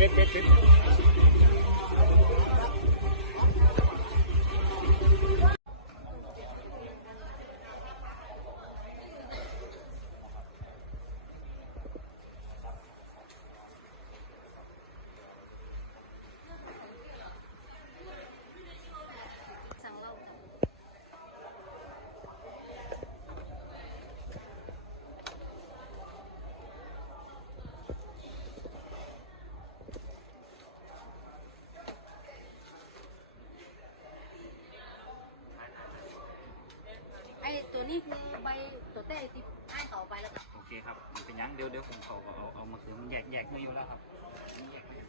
สั่ง คือใบตัวเต้ที่อ้ายเขาไปแล้วครับ โอเคครับมันเป็นหยังเดี๋ยวเดี๋ยวผมเขาเอาเอามาคืนมันแยกแยกไม่อยู่แล้วครับมันแยกไม่อยู่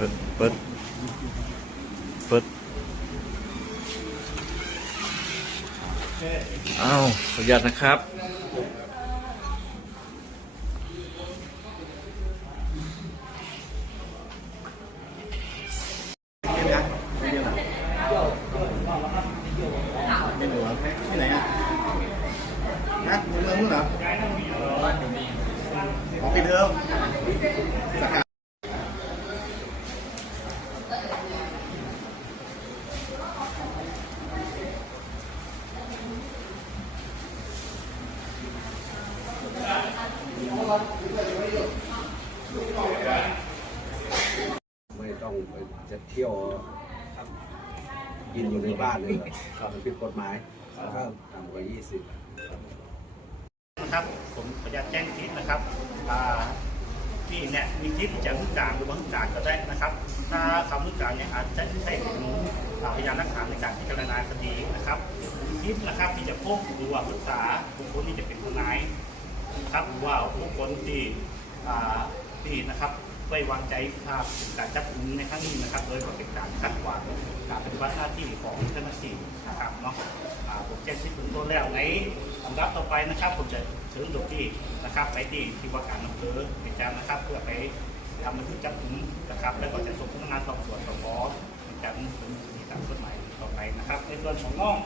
ปิดเปิดเปิดอ้าวขออนุญาตนะครับที่ไหนอะนะเมืองนู้นเหรออ๋อปิดเทอมสาขา ไม่ต้องไปจะเที่ยวกินอยู่ในบ้านเลยเหรอมันผิดกฎหมายแล้วก็ต่ำกว่า 20นะครับ ผมขออนุญาตแจ้งทิศนะครับที่เนี่ยมีทิศจากผู้การหรือบางผู้การก็ได้นะครับ ถ้าคำผู้การเนี่ยอาจจะใช้เป็นอ่าพยานหลักฐานในการพิจารณาคดีนะครับทิศนะครับที่จะพบหรือว่าปรึกษาบุคคลที่จะเป็นทนาย ครับว่าบุคคลที่ที่นะครับไว้วางใจภาพการจับกุมในครั้งนี้นะครับ โดยว่าเป็นการขัดขวางการปฏิบัติหน้าที่ของเจ้าหน้าที่นะครับเนาะผมแจ้งทิศถึงตัวแล้วในลำดับต่อไปนะครับ ผมจะเชิญลูกที่นะครับ ไปที่ที่ว่าการอำเภอเป็นจานนะครับ เพื่อไปทำบันทึกจับกุมนะครับ แล้วก็จะส่งพนักงานสอบสวนสพเป็นจานดำเนินคดีตามกฎหมายต่อไปนะครับในส่วนของน้อง